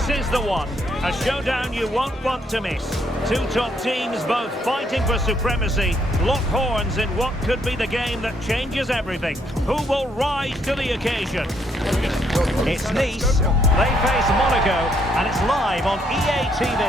This is the one. A showdown you won't want to miss. Two top teams both fighting for supremacy. Lock horns in what could be the game that changes everything. Who will rise to the occasion? It's Nice. They face Monaco, and it's live on EA TV.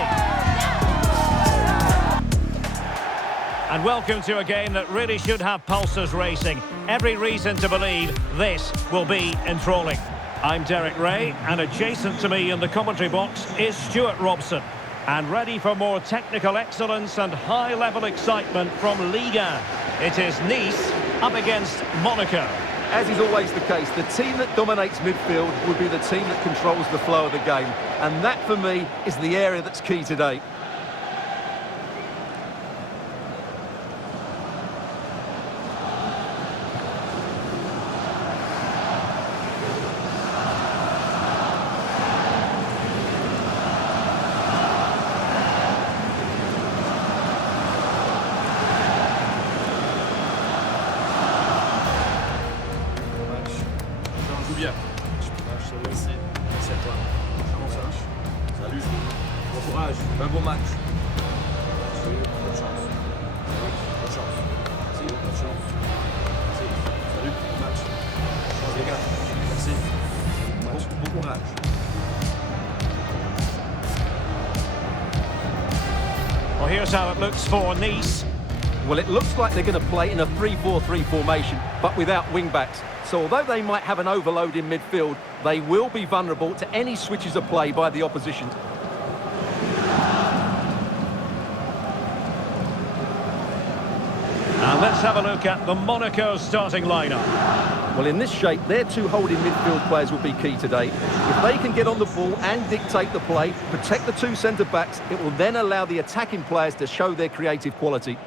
And welcome to a game that really should have pulses racing. Every reason to believe this will be enthralling. I'm Derek Ray, and adjacent to me in the commentary box is Stuart Robson. And ready for more technical excellence and high-level excitement from Ligue. It is Nice up against Monaco. As is always the case, the team that dominates midfield would be the team that controls the flow of the game. And that, for me, is the area that's key today. Bien. Je te remercie. Merci à toi. Comment ça va? Salut. Bon courage. Un bon match. Merci. Bonne chance. Bonne chance. Merci. Bonne chance. Merci. Salut. Bon match. Chance les gars. Merci. Bon courage. Well, here's how it looks for Nice. Well, it looks like they're going to play in a 3-4-3 formation, but without wing-backs. So although they might have an overload in midfield, they will be vulnerable to any switches of play by the opposition. And let's have a look at the Monaco starting lineup. Well, in this shape, their two holding midfield players will be key today. If they can get on the ball and dictate the play, protect the two centre-backs, it will then allow the attacking players to show their creative quality.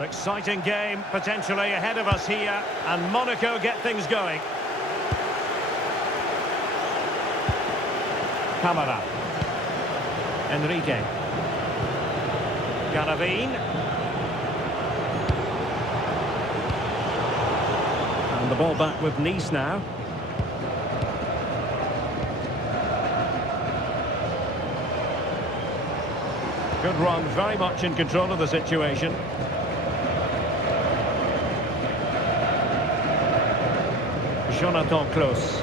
Exciting game potentially ahead of us here, and Monaco get things going. Camara. Enrique. Garavine. And the ball back with Nice now. Good run, very much in control of the situation. Jonathan Close.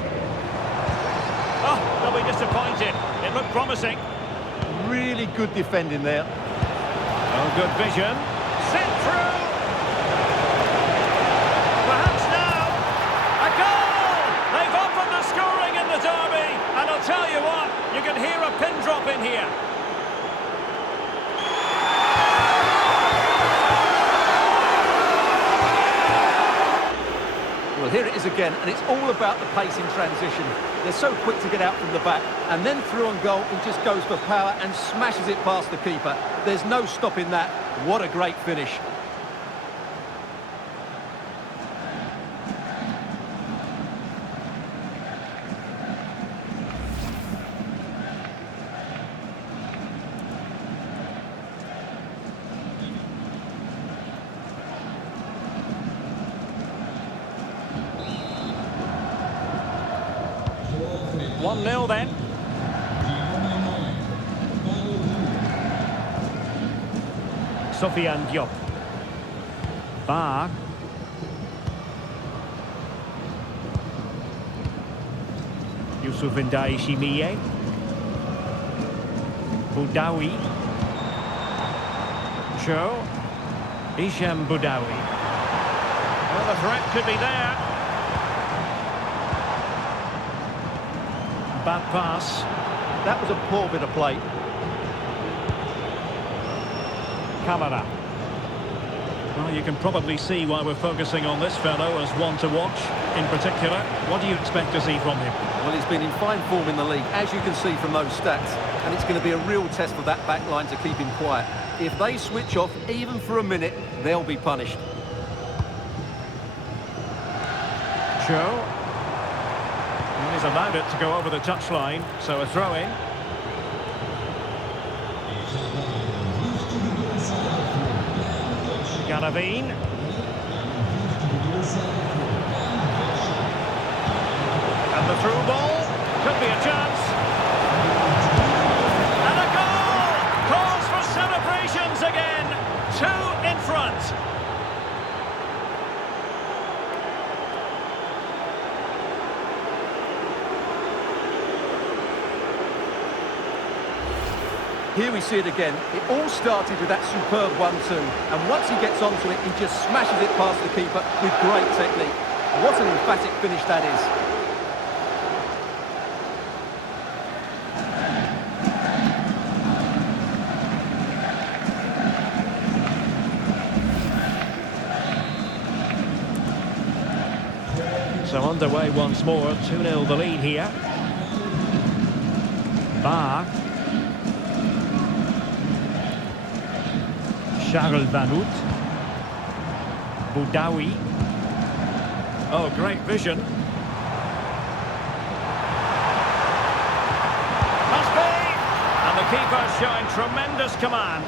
Oh, they'll be disappointed. It looked promising. Really good defending there. Oh, good vision. Sent through. Perhaps now. A goal! They've opened the scoring in the derby. And I'll tell you what, you can hear a pin drop in here. Well, here it is again, and it's all about the pace in transition. They're so quick to get out from the back, and then through on goal, he just goes for power and smashes it past the keeper. There's no stopping that. What a great finish. One 0 then. Sofiane Diop. Bar. Youssouf Ndiaye Chimiye. Boudaoui. Joe. Hicham Boudaoui. Well, the threat could be there. Bad pass. That was a poor bit of play. Camara. Well, you can probably see why we're focusing on this fellow as one to watch. In particular, what do you expect to see from him? Well, he's been in fine form in the league, as you can see from those stats. And it's going to be a real test for that back line to keep him quiet. If they switch off, even for a minute, they'll be punished. Show. And he's allowed it to go over the touchline, so a throw-in. Galavine. And the through ball. Could be a chance. And a goal! Calls for celebrations again. 2 in front. Here we see it again. It all started with that superb 1-2, and once he gets onto it, he just smashes it past the keeper with great technique. What an emphatic finish that is. So underway once more, 2-0 the lead here. Bar. Charles Vanout. Boudaoui. Oh, great vision. Must be! And the keeper showing tremendous command.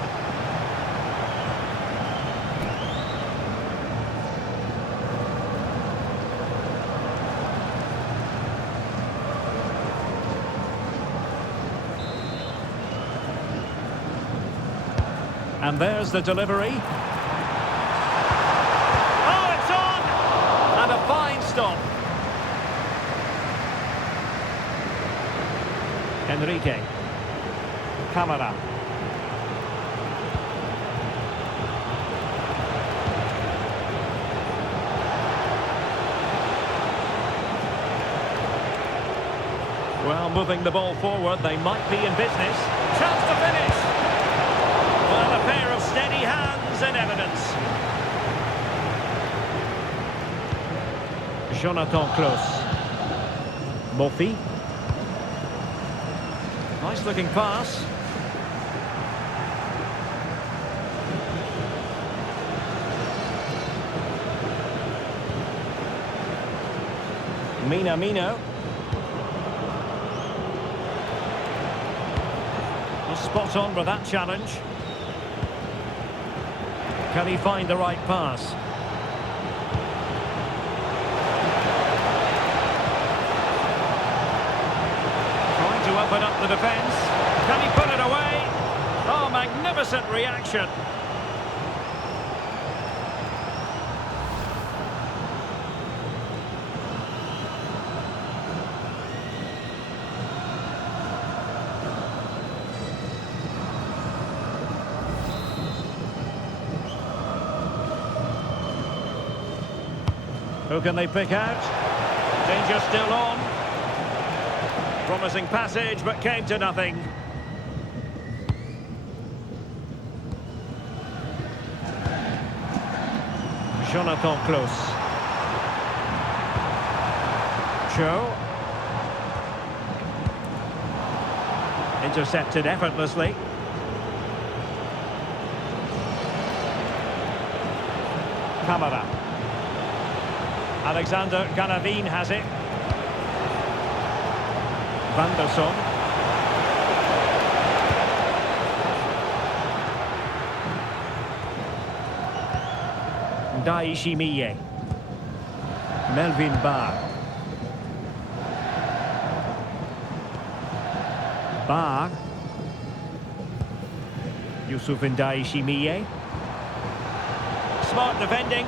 And there's the delivery. Oh, it's on! And a fine stop. Enrique. Camara. Well, moving the ball forward, they might be in business. Chance to finish. Well, a pair of steady hands in evidence. Jonathan Klaus. Murphy. Nice looking pass. Minamino. Spot on with that challenge. Can he find the right pass? Trying to open up the defence. Can he put it away? Oh, magnificent reaction. Who can they pick out? Danger still on. Promising passage, but came to nothing. Jonathan Klaus. Cho. Intercepted effortlessly. Camara. Alexander Galavine has it. Van der Son. Daishimiye. Melvin Bar. Bar. Yusuf Daishimiye. Smart defending.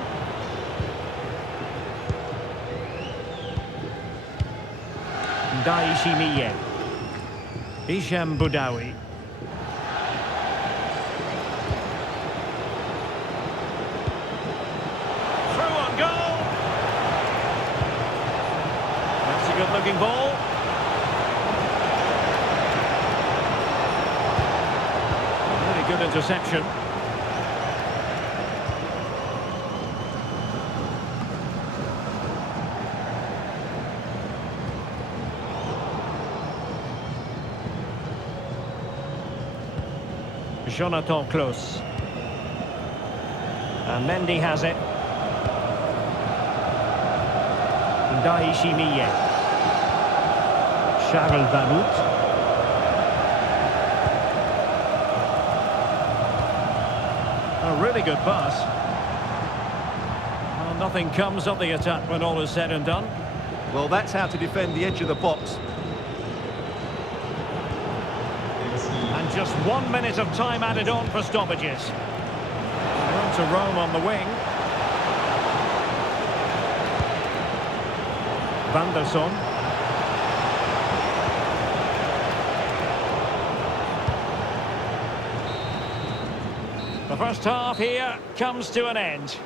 Daishimiye. Hisham Boudaoui. Through on goal. That's a good looking ball. Very good interception. Jonathan Klaus. And Mendy has it. Ndayishimiye. Charles Vanhout. A really good pass. Well, nothing comes of the attack when all is said and done. Well, that's how to defend the edge of the box. And just 1 minute of time added on for stoppages. Room to roam on the wing. Van der Son. The first half here comes to an end.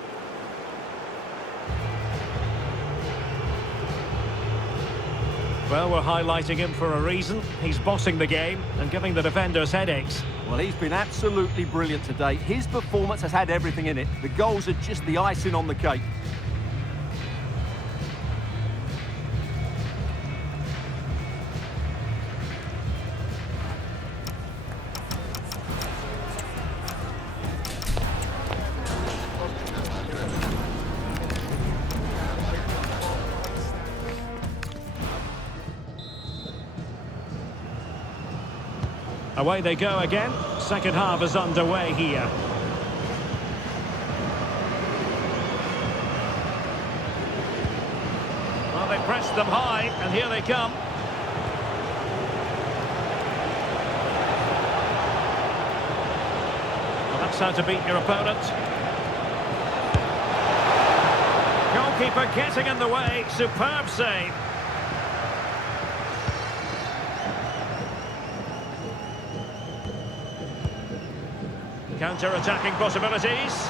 Well, we're highlighting him for a reason. He's bossing the game and giving the defenders headaches. Well, he's been absolutely brilliant today. His performance has had everything in it. The goals are just the icing on the cake. Away they go again. Second half is underway here. Well, they pressed them high, and here they come. Well, that's how to beat your opponent. Goalkeeper getting in the way. Superb save. Counter-attacking possibilities.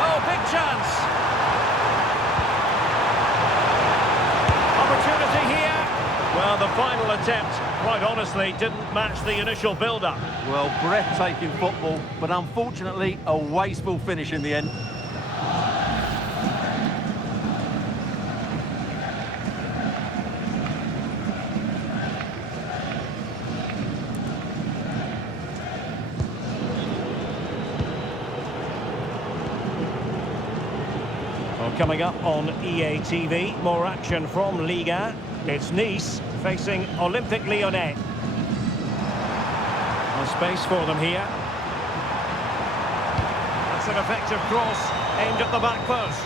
Oh, big chance. Opportunity here. Well, the final attempt, quite honestly, didn't match the initial build-up. Well, breathtaking football, but unfortunately, a wasteful finish in the end. Coming up on EA TV, more action from Ligue. It's Nice facing Olympique Lyonnais. No space for them here. That's an effective cross aimed at the back post.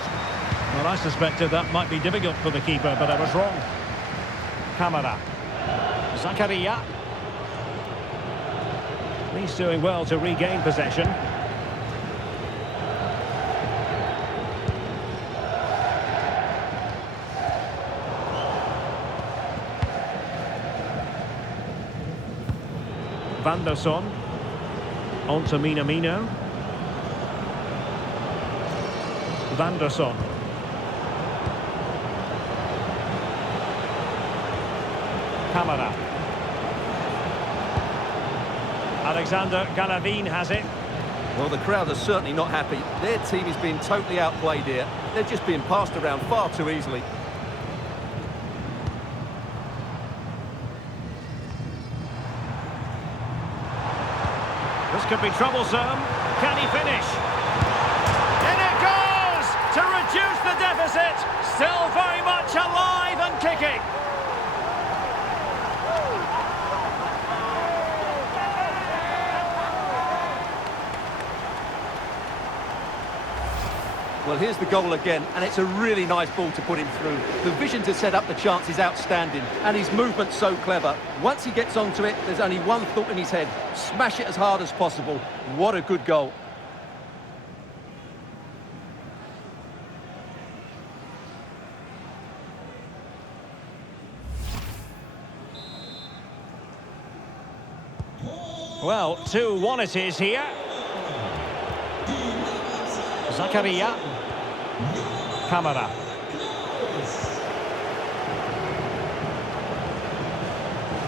Well, I suspected that might be difficult for the keeper, but I was wrong. Camara. Zakaria. He's doing well to regain possession. Van der Son. On to Minamino. Van der Son. Camara. Alexander Galavin has it. Well, the crowd are certainly not happy. Their team is being totally outplayed here. They're just being passed around far too easily. This could be troublesome. Can he finish? In it goes! To reduce the deficit. Still very much alive and kicking. Well, here's the goal again, and it's a really nice ball to put him through. The vision to set up the chance is outstanding, and his movement's so clever. Once he gets onto it, there's only one thought in his head. Smash it as hard as possible. What a good goal. Well, 2-1 it is here. Zakaria. Camara.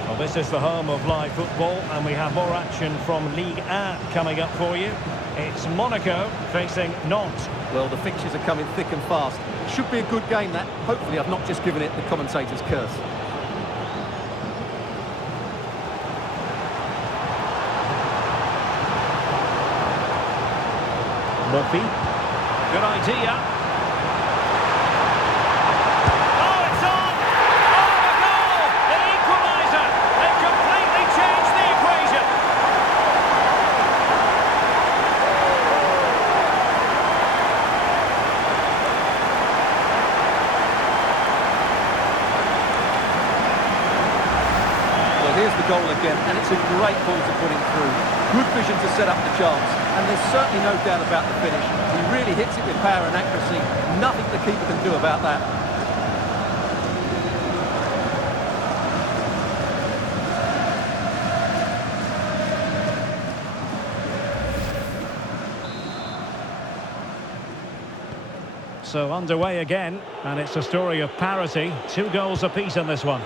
Well, this is the home of live football, and we have more action from Ligue 1 coming up for you. It's Monaco facing Nantes. Well, the fixtures are coming thick and fast. Should be a good game, that. Hopefully I've not just given it the commentator's curse. Murphy. Good idea. Oh, it's goal again, and it's a great ball to put him through. Good vision to set up the chance, and there's certainly no doubt about the finish. He really hits it with power and accuracy. Nothing the keeper can do about that. So underway again, and it's a story of parity. 2 goals apiece in this one.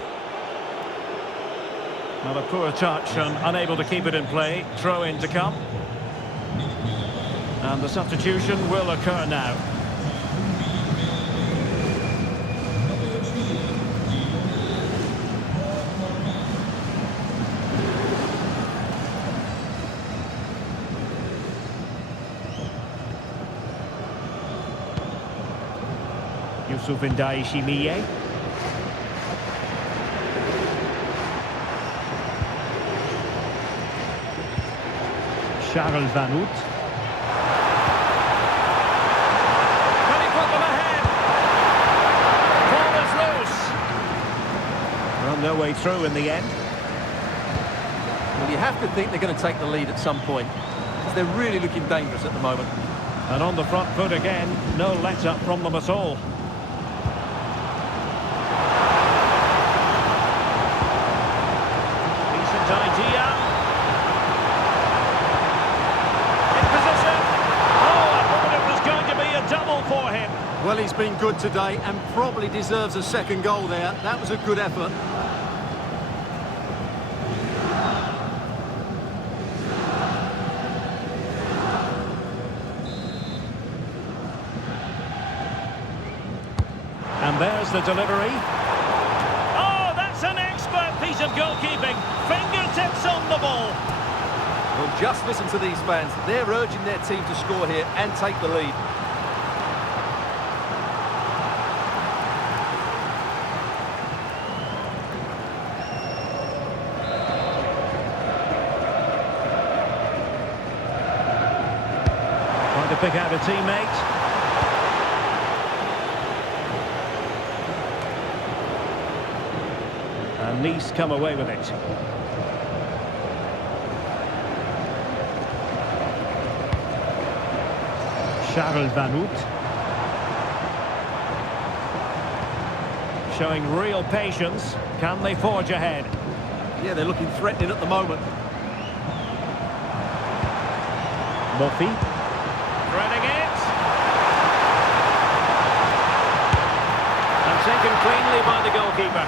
Well, a poor touch and unable to keep it in play. Throw in to come. And the substitution will occur now. Shimiye. Charles Van Hout. Can he put them ahead? Ball is loose. Well, no way through in the end. Well, you have to think they're going to take the lead at some point, because they're really looking dangerous at the moment. And on the front foot again, no let-up from them at all. Idea. In position. Oh, I thought it was going to be a double for him. Well, he's been good today and probably deserves a second goal there. That was a good effort. And there's the delivery. Oh, that's an expert piece of goalkeeping. Fingertips on the ball. Well, just listen to these fans. They're urging their team to score here and take the lead. Trying to pick out a teammate. And Nice come away with it. Charles Van Hout. Showing real patience. Can they forge ahead? Yeah, they're looking threatening at the moment. Murphy. Threading it. And taken cleanly by the goalkeeper.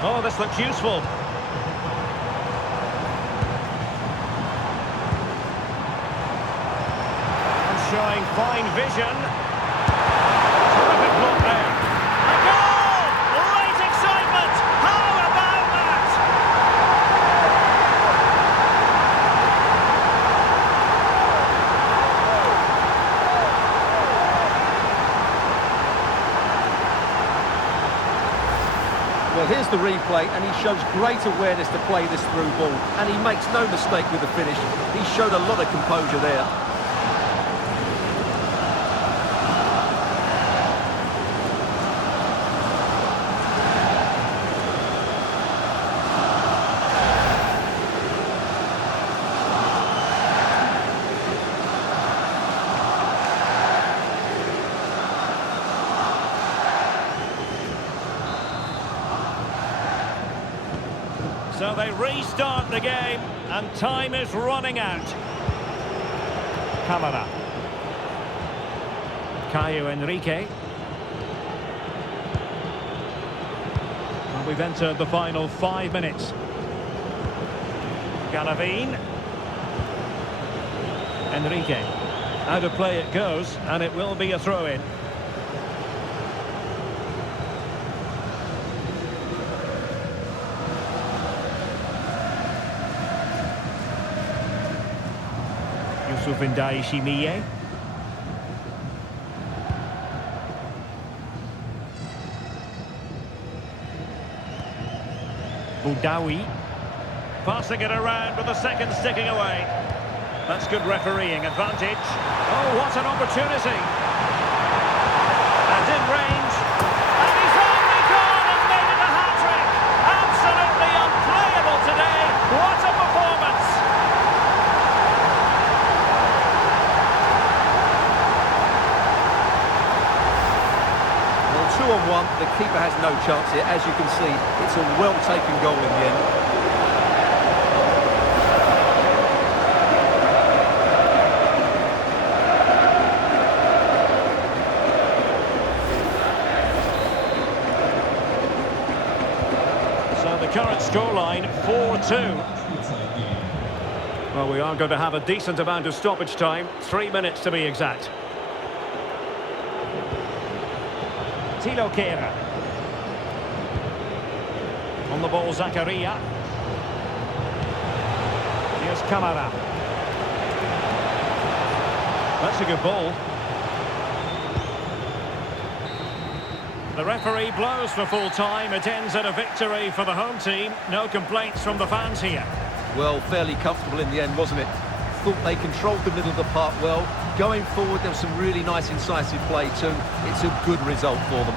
Oh, this looks useful. And showing fine vision. Terrific block there. A goal! Great excitement! How about that? Well, here's the replay, and he shows great awareness to play this through ball, and he makes no mistake with the finish. He showed a lot of composure there. So they restart the game, and time is running out. Camara. Caio Henrique. And we've entered the final 5 minutes. Galavine. Henrique. Out of play it goes, and it will be a throw-in. Shimiye. Boudaoui. Passing it around with the second sticking away. That's good refereeing advantage. Oh, what an opportunity. And in range. And he's only gone and made it a hat-trick. Absolutely unplayable today. What a performance. Well, 2-on-1, the keeper has no chance here. As you can see, it's a well-taken goal in the end. The current scoreline, 4-2. Well, we are going to have a decent amount of stoppage time. 3 minutes to be exact. Tilo Kehrer. On the ball, Zakaria. Here's Kamara. That's a good ball. The referee blows for full time. It ends at a victory for the home team. No complaints from the fans here. Well, fairly comfortable in the end, wasn't it? Thought they controlled the middle of the park well. Going forward, there was some really nice incisive play too. It's a good result for them.